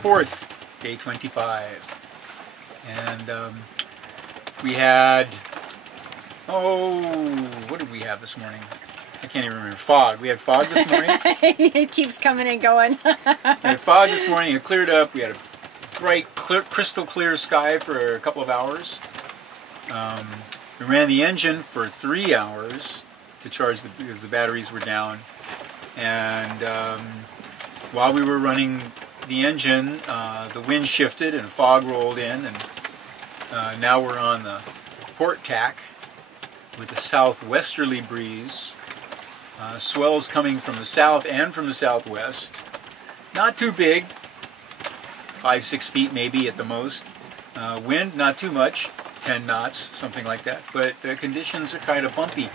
24th, day 25. And we had, what did we have this morning? I can't even remember. Fog. We had fog this morning. It keeps coming and going. We had fog this morning. It cleared up. We had a bright, crystal clear sky for a couple of hours. We ran the engine for 3 hours to charge because the batteries were down. And while we were running the engine, the wind shifted and fog rolled in, and now we're on the port tack with a southwesterly breeze. Swells coming from the south and from the southwest. Not too big, 5-6 feet maybe at the most. Wind not too much, 10 knots, something like that. But the conditions are kind of bumpy.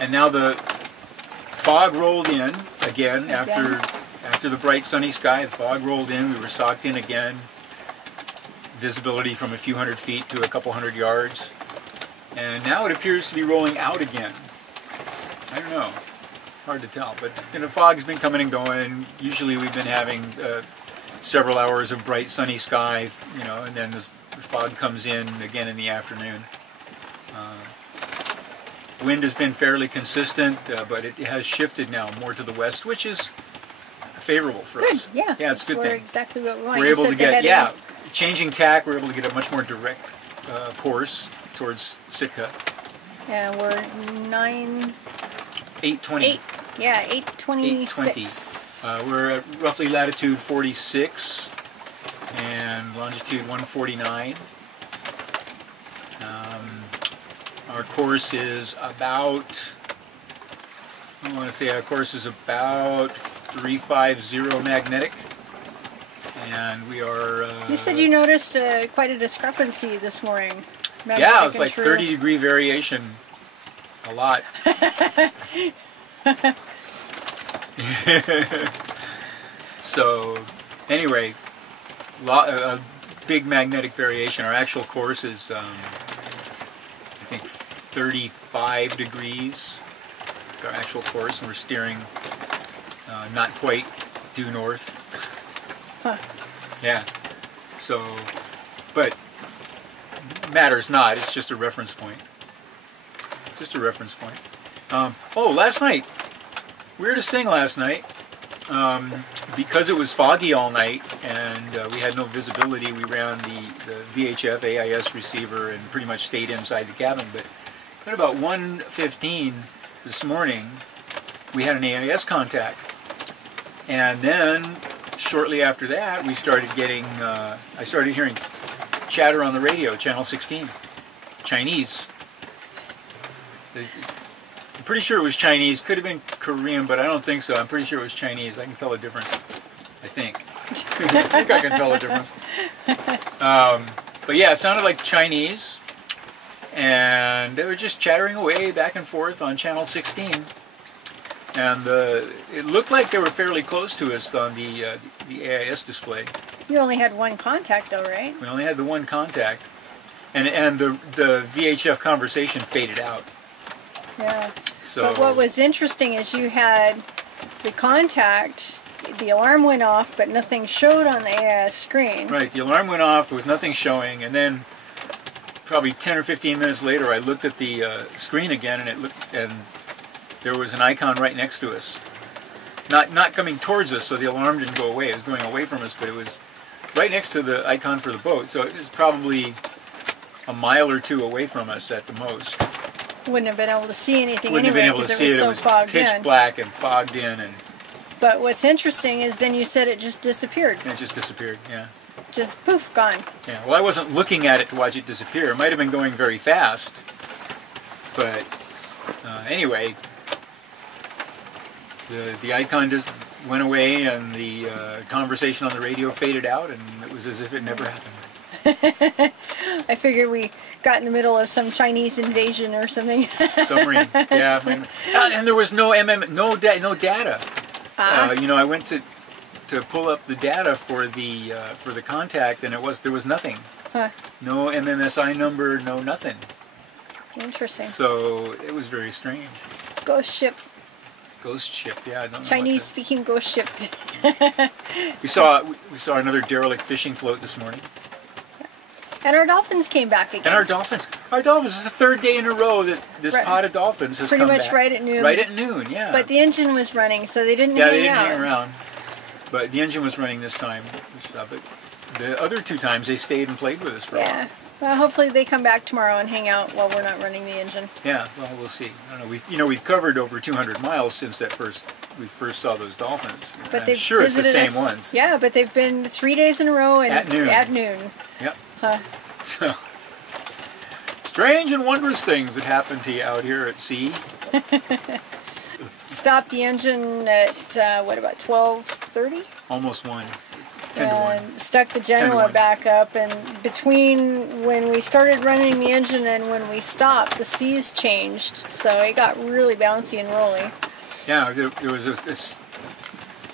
And now the fog rolled in again after the bright sunny sky. The fog rolled in. We were socked in again. Visibility from a few hundred feet to a couple hundred yards. And now it appears to be rolling out again. I don't know. Hard to tell. But the fog has been coming and going. Usually we've been having several hours of bright sunny sky, and then the fog comes in again in the afternoon. Wind has been fairly consistent, but it has shifted now more to the west, which is favorable for us. Good, yeah. Yeah, it's a good thing. Exactly what we want. We're able to get, changing tack, we're able to get a much more direct course towards Sitka. Yeah, we're 820. Yeah, 826. We're at roughly latitude 46 and longitude 149. Our course is about, I want to say our course is about 350 magnetic, and we are... you said you noticed quite a discrepancy this morning. Yeah, it was like 30-degree variation. A lot. So, anyway, a big magnetic variation. Our actual course is, I think, 35 degrees. Our actual course, and we're steering not quite due north. Huh. Yeah. So, but matters not. It's just a reference point. Just a reference point. Last night, weirdest thing last night, because it was foggy all night and we had no visibility, we ran the VHF AIS receiver and pretty much stayed inside the cabin. But at about 1:15 this morning, we had an AIS contact. And then, shortly after that, we started getting, I started hearing chatter on the radio, channel 16, Chinese. I'm pretty sure it was Chinese. Could have been Korean, but I don't think so. I'm pretty sure it was Chinese. I can tell the difference. I think. I think I can tell the difference. But yeah, it sounded like Chinese, and they were just chattering away back and forth on channel 16. And it looked like they were fairly close to us on the AIS display. You only had one contact, though, right? We only had the one contact, and the VHF conversation faded out. Yeah. So, but what was interesting is you had the contact, the alarm went off, but nothing showed on the AIS screen. Right, the alarm went off with nothing showing, and then probably 10 or 15 minutes later I looked at the screen again, and there was an icon right next to us. Not coming towards us, so the alarm didn't go away. It was going away from us, but it was right next to the icon for the boat, so it was probably a mile or two away from us at the most. Wouldn't have been able to see anything Wouldn't anyway have been able to because see it was it. so It was fogged pitch in. black and fogged in, and But what's interesting is then you said it just disappeared. it just disappeared. Yeah. Just poof, gone. Yeah. Well, I wasn't looking at it to watch it disappear. It might have been going very fast, but anyway, the icon just went away, and the conversation on the radio faded out, and it was as if it never happened. I figured we got in the middle of some Chinese invasion or something. Submarine, yeah. And there was no no data. I went to pull up the data for the contact, and there was nothing. Huh. No MMSI number, no nothing. Interesting. So it was very strange. Ghost ship. Ghost ship, yeah. I don't know Chinese speaking ghost ship. we saw another derelict fishing float this morning. And our dolphins came back again. And our dolphins, this is the third day in a row that this pod of dolphins has pretty come much back. right at noon. Right at noon, yeah. But the engine was running, so they didn't Yeah, hang they didn't out. hang around. But the engine was running this time. But the other two times they stayed and played with us for a while. Well, hopefully they come back tomorrow and hang out while we're not running the engine. Yeah, well, we'll see. I don't know. We've covered over 200 miles since we first saw those dolphins. But I'm sure it's the same ones. Yeah, but they've been 3 days in a row and at noon. Yep. So strange and wondrous things that happen to you out here at sea. Stopped the engine at what, about 12:30? Almost 1. 10 to 1. And stuck the Genoa back up, and between when we started running the engine and when we stopped, the seas changed, so it got really bouncy and rolly. Yeah, there was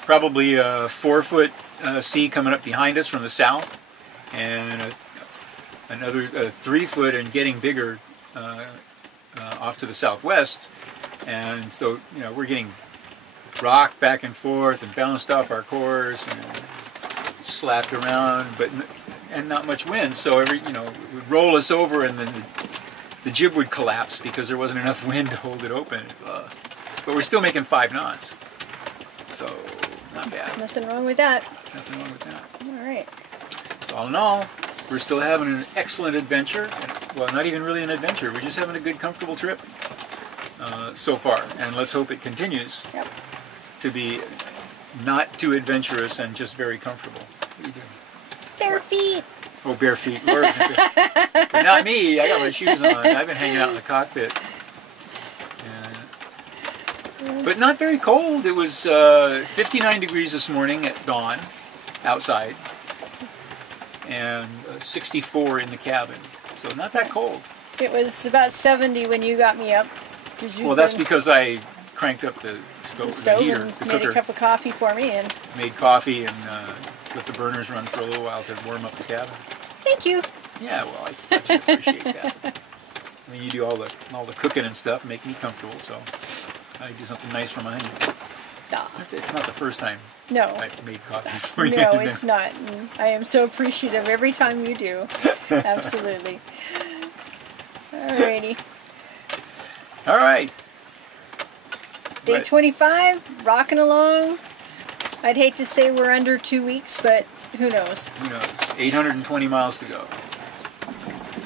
probably a 4-foot sea coming up behind us from the south, and another 3-foot and getting bigger off to the southwest, and so we're getting rocked back and forth and bounced off our course and slapped around, and not much wind. So it would roll us over, and then the jib would collapse because there wasn't enough wind to hold it open. But we're still making 5 knots, so not bad. Nothing wrong with that. Nothing wrong with that. All right. So all in all, we're still having an excellent adventure. Well, not even really an adventure. We're just having a good, comfortable trip so far, and let's hope it continues to be not too adventurous and just very comfortable. What do you do? Bare feet. Oh, bare feet. But not me. I got my shoes on. I've been hanging out in the cockpit. But not very cold. It was 59 degrees this morning at dawn outside, and 64 in the cabin. So not that cold. It was about 70 when you got me up. Well, that's because I cranked up the stove, the heater, and the made cooker. a cup of coffee for me, and made coffee and let the burners run for a little while to warm up the cabin. Thank you. Yeah, well, I should appreciate that. I mean, you do all the cooking and stuff, make me comfortable, so I do something nice for my honey. It's not the first time I've made coffee for you. No, it's not. And I am so appreciative every time you do. Absolutely. Alrighty. All right. Day 25, rocking along. I'd hate to say we're under 2 weeks, but who knows? Who knows? 820 miles to go.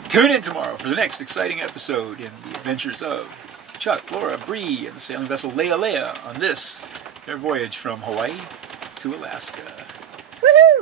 Tune in tomorrow for the next exciting episode in the adventures of Chuck, Laura, Bree, and the sailing vessel Lealea on their voyage from Hawaii to Alaska. Woohoo!